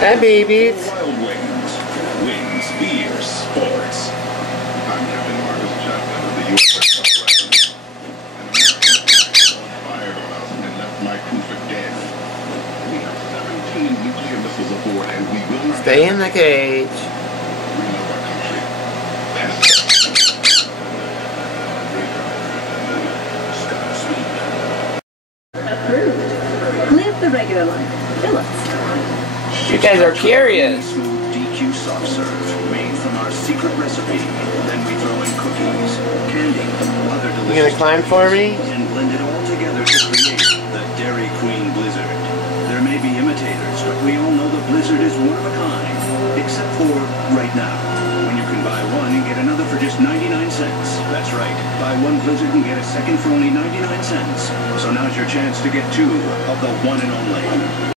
Hi, babies. Wild Wings. Wings Beer Sports. I'm Captain Marcus Chapman of the U.S. Fired on us and left my crew for dead. We have 17 nuclear missiles aboard, and we will not stay in the cage. We love our country. Approved. Live the regular life. Phillips. You guys are curious. Smooth DQ soft serve, made from our secret recipe. Then we throw in cookies, candy, other delicious. You gonna climb for me? And blend it all together to create the Dairy Queen Blizzard. There may be imitators, but we all know the Blizzard is one of a kind. Except for right now, when you can buy one and get another for just 99 cents. That's right. Buy one Blizzard and get a second for only 99 cents. So now's your chance to get two of the one and only.